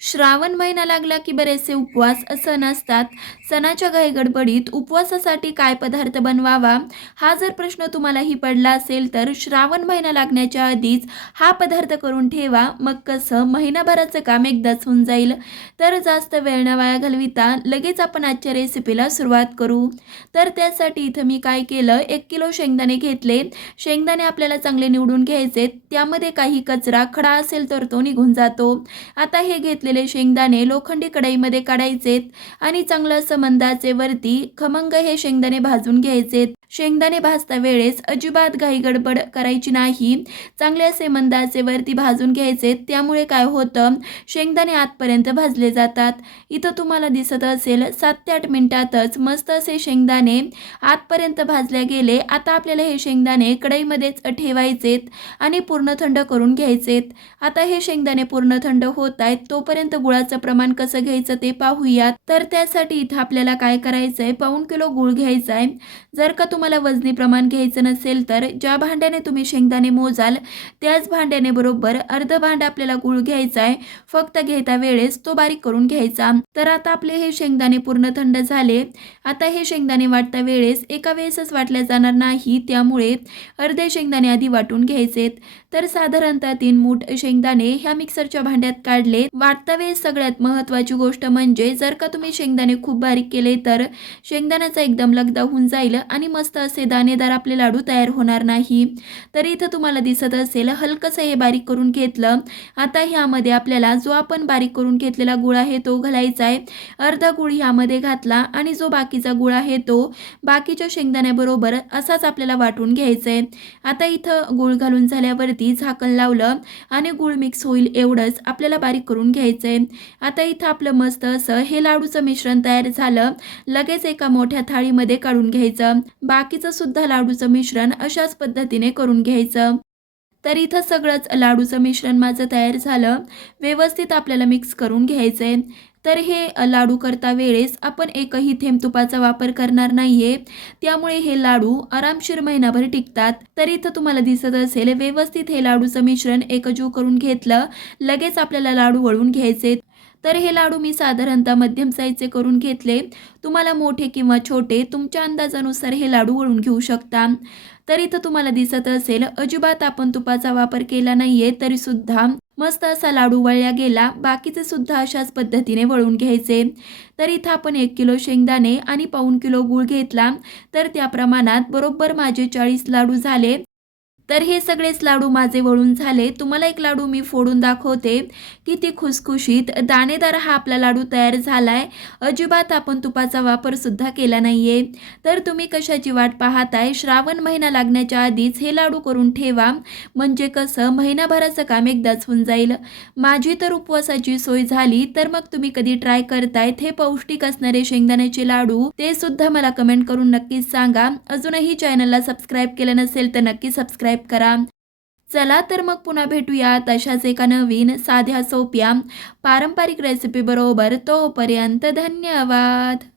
श्रावण महिना लागला की बरेचसे उपवास सण असतात. सणाच्या घाईगडबडीत उपवासासाठी काय पदार्थ बनवावा? हा जर प्रश्न तुम्हालाही पडला असेल तर श्रावण महिना लागण्याच्या आधीच हा पदार्थ करून ठेवा. मग कसं? महिनाभराचं काम एकदाच होऊन जाईल. तर जास्त वेळ न वाया घालविता लगेच आपण आजच्या रेसिपीला सुरुवात करू. तर त्यासाठी इथं मी काय केलं? एक किलो शेंगदाणे घेतले. शेंगदाणे आपल्याला चांगले निवडून घ्यायचे त्यामध्ये काही कचरा खडा असेल तर तो निघून जातो. आता हे घेत घेतलेले शेंगदाणे लोखंडी कढईमध्ये काढायचेत आणि चांगलं असं मंदाचे वरती खमंग हे शेंगदाणे भाजून घ्यायचेत. शेंगदाणे भाजता वेळेस अजिबात घाई गडबड करायची नाही. चांगले असे मंदाचे वरती भाजून घ्यायचे त्यामुळे काय होतं? शेंगदाणे आतपर्यंत भाजले जातात. इथं तुम्हाला दिसत असेल सात ते आठ मिनिटातच मस्त असे शेंगदाणे आतपर्यंत भाजल्या गेले. आता आपल्याला हे शेंगदाणे कढईमध्येच ठेवायचेत आणि पूर्ण थंड करून घ्यायचेत. आता हे शेंगदाणे पूर्ण थंड होत आहेत तोपर्यंत गुळाचं प्रमाण कसं घ्यायचं ते पाहूयात. तर त्यासाठी इथं आपल्याला काय करायचंय? पाऊण किलो गुळ घ्यायचा आहे जर का तुम्हाला वजनी प्रमाण घ्यायचं नसेल तर ज्या भांड्याने तुम्ही शेंगदाणे मोजाल त्याच भांड्याने बरोबर अर्ध भांड आपल्याला गुळ घ्यायचा आहे. फक्त घेता वेळेस तो बारीक करून घ्यायचा. तर आता आपले हे शेंगदाणे पूर्ण थंड झाले. आता हे शेंगदाणे वाटता वेळेस एका वेळेसच वाटल्या जाणार नाही त्यामुळे अर्धे शेंगदाणे आधी वाटून घ्यायचेत तर साधारणतः तीन मूठ शेंगदाणे ह्या मिक्सरच्या भांड्यात काढले. वाटता वेळेस सगळ्यात महत्त्वाची गोष्ट म्हणजे जर का तुम्ही शेंगदाणे खूप बारीक केले तर शेंगदाण्याचा एकदम लगदा होऊन जाईल आणि मस्त असे दाणेदार आपले लाडू तयार होणार नाही. तर इथं तुम्हाला दिसत असेल हलकंसं हे बारीक करून घेतलं. आता ह्यामध्ये आपल्याला जो आपण बारीक करून घेतलेला गुळ आहे तो घालायचा आहे. अर्धा गुळ ह्यामध्ये घातला आणि जो बाकीचा गुळ आहे तो बाकीच्या शेंगदाण्याबरोबर असाच आपल्याला वाटून घ्यायचा आहे आता इथं गुळ घालून झाल्यावरती झाकण लावलं आणि गुळ मिक्स होईल एवढंच आपल्याला बारीक करून घ्यायचं आहे आता इथं आपलं मस्त असं हे लाडूचं मिश्रण तयार झालं. लगेच एका मोठ्या थाळीमध्ये काढून घ्यायचं. बाकीचं सुद्धा लाडूचं मिश्रण अशाच पद्धतीने करून घ्यायचं. तर इथं सगळंच लाडूचं मिश्रण माझं तयार झालं. व्यवस्थित आपल्याला मिक्स करून घ्यायचं आहे तर हे लाडू करता वेळेस आपण एकही थेंब तुपाचा वापर करणार नाही आहे त्यामुळे हे लाडू आरामशीर महिनाभर टिकतात. तर इथं तुम्हाला दिसत असेल व्यवस्थित हे लाडूचं मिश्रण एकजीव करून घेतलं. लगेच आपल्याला लाडू वळून घ्यायचे. तर हे लाडू मी साधारणतः मध्यम साईजचे करून घेतले. तुम्हाला मोठे किंवा छोटे तुमच्या अंदाजानुसार हे लाडू वळून घेऊ शकता. तर इथं तुम्हाला दिसत असेल अजिबात आपण तुपाचा वापर केला नाहीये तरीसुद्धा मस्त असा लाडू वळल्या गेला. बाकीचे सुद्धा अशाच पद्धतीने वळून घ्यायचे. तर इथं आपण एक किलो शेंगदाणे आणि पाऊण किलो गूळ घेतला. तर त्या प्रमाणात बरोबर माझे चाळीस लाडू झाले. तर हे सगळेच लाडू माझे वळून झाले. तुम्हाला एक लाडू मी फोडून दाखवते. किती खुसखुशीत. दाणेदार हा आपला लाडू तयार झाला आहे अजिबात आपण तुपाचा वापरसुद्धा केला नाही आहे तर तुम्ही कशाची वाट पाहताय? श्रावण महिना लागण्याच्या आधीच हे लाडू करून ठेवा. म्हणजे कसं? महिनाभराचं काम एकदाच होऊन जाईल. माझी तर उपवासाची सोय झाली. तर मग तुम्ही कधी ट्राय करतायत हे पौष्टिक असणारे शेंगदाण्याचे लाडू ते सुद्धा मला कमेंट करून नक्कीच सांगा. अजूनही चॅनलला सबस्क्राईब केलं नसेल तर नक्की सबस्क्राईब करा. चला तर मग पुन्हा भेटूया तशाच एका नवीन साध्या सोप्या पारंपरिक रेसिपी बरोबर. तोपर्यंत धन्यवाद.